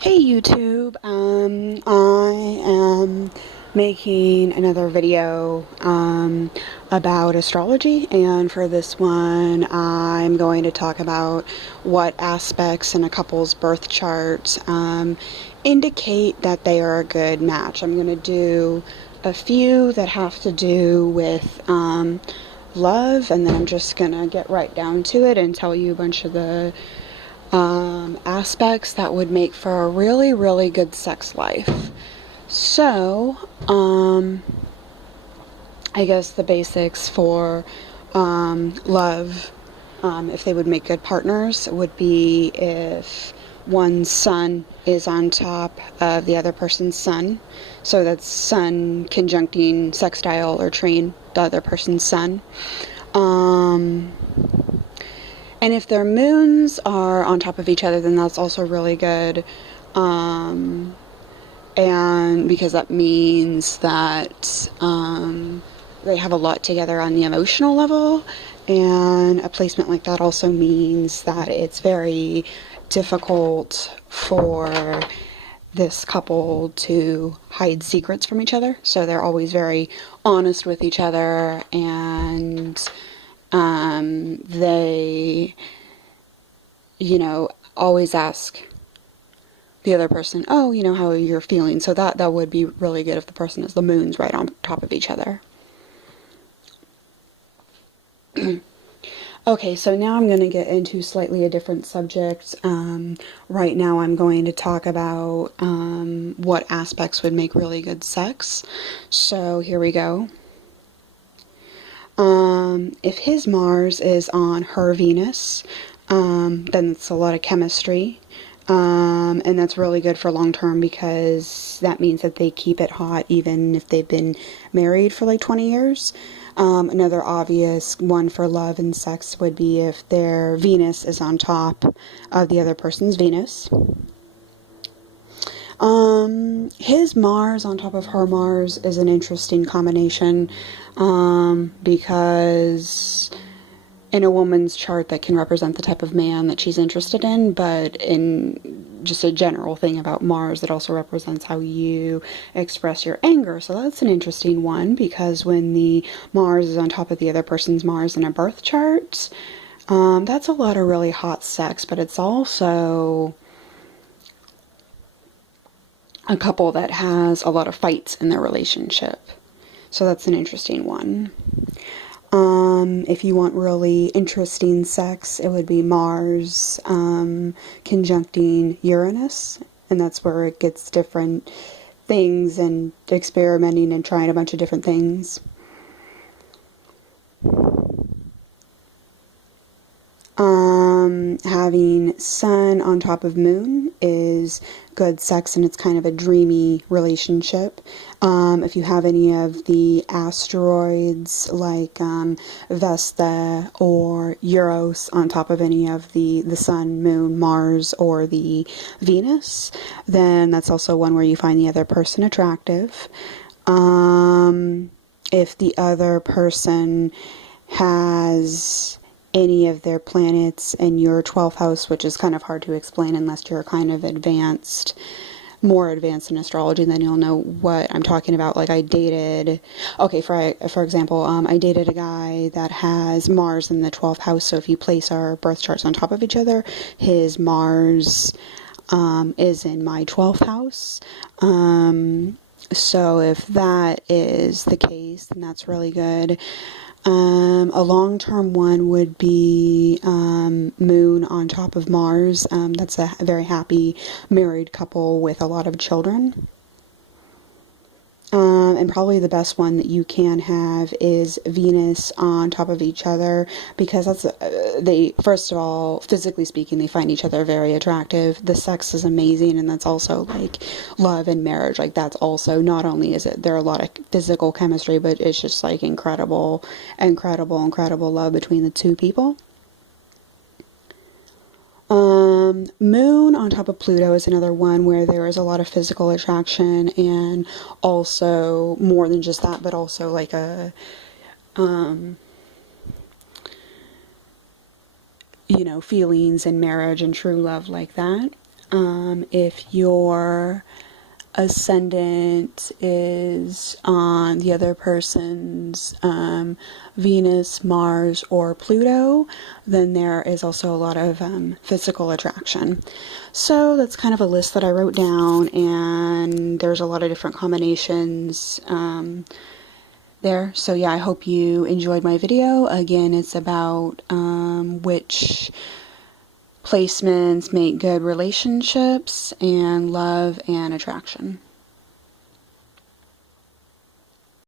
Hey YouTube, I am making another video about astrology, and for this one I'm going to talk about what aspects in a couple's birth chart indicate that they are a good match. I'm going to do a few that have to do with love, and then I'm just going to get right down to it and tell you a bunch of the aspects that would make for a really, really good sex life. So, I guess the basics for love, if they would make good partners, would be if one's sun is on top of the other person's sun. So that's sun conjuncting sextile or trine the other person's sun. And if their moons are on top of each other, then that's also really good. And because that means that they have a lot together on the emotional level. And a placement like that also means that it's very difficult for this couple to hide secrets from each other. So they're always very honest with each other, and they, always ask the other person, oh, how you're feeling. So that would be really good if the person has the moons right on top of each other. Okay, so now I'm going to get into slightly a different subject. Right now I'm going to talk about what aspects would make really good sex. So here we go. If his Mars is on her Venus, then it's a lot of chemistry. And that's really good for long term because that means that they keep it hot even if they've been married for like 20 years. Another obvious one for love and sex would be if their Venus is on top of the other person's Venus. His Mars on top of her Mars is an interesting combination, because in a woman's chart that can represent the type of man that she's interested in, but in just a general thing about Mars, it also represents how you express your anger. So that's an interesting one, because when the Mars is on top of the other person's Mars in a birth chart, that's a lot of really hot sex, but it's also a couple that has a lot of fights in their relationship. So that's an interesting one. If you want really interesting sex, it would be Mars conjuncting Uranus, and that's where it gets different things and experimenting and trying a bunch of different things. Having Sun on top of Moon is good sex, and it's kind of a dreamy relationship. If you have any of the asteroids like Vesta or Eros on top of any of the Sun, Moon, Mars, or the Venus, then that's also one where you find the other person attractive. If the other person has any of their planets in your 12th house, which is kind of hard to explain unless you're kind of more advanced in astrology, then you'll know what I'm talking about. Like I dated, okay, for example, I dated a guy that has Mars in the 12th house. So if you place our birth charts on top of each other, his Mars is in my 12th house. So if that is the case, then that's really good. A long-term one would be Moon on top of Mars. That's a very happy married couple with a lot of children. And probably the best one that you can have is Venus on top of each other, because that's they, first of all, physically speaking, they find each other very attractive. The sex is amazing, and that's also like love and marriage. Like that's also, not only is it there are a lot of physical chemistry, but it's just like incredible love between the two people. Moon on top of Pluto is another one where there is a lot of physical attraction, and also more than just that, but also like a, feelings and marriage and true love like that. If your ascendant is on the other person's Venus, Mars, or Pluto, then there is also a lot of physical attraction. So that's kind of a list that I wrote down, and there's a lot of different combinations there. So yeah, I hope you enjoyed my video. Again, it's about which placements make good relationships and love and attraction.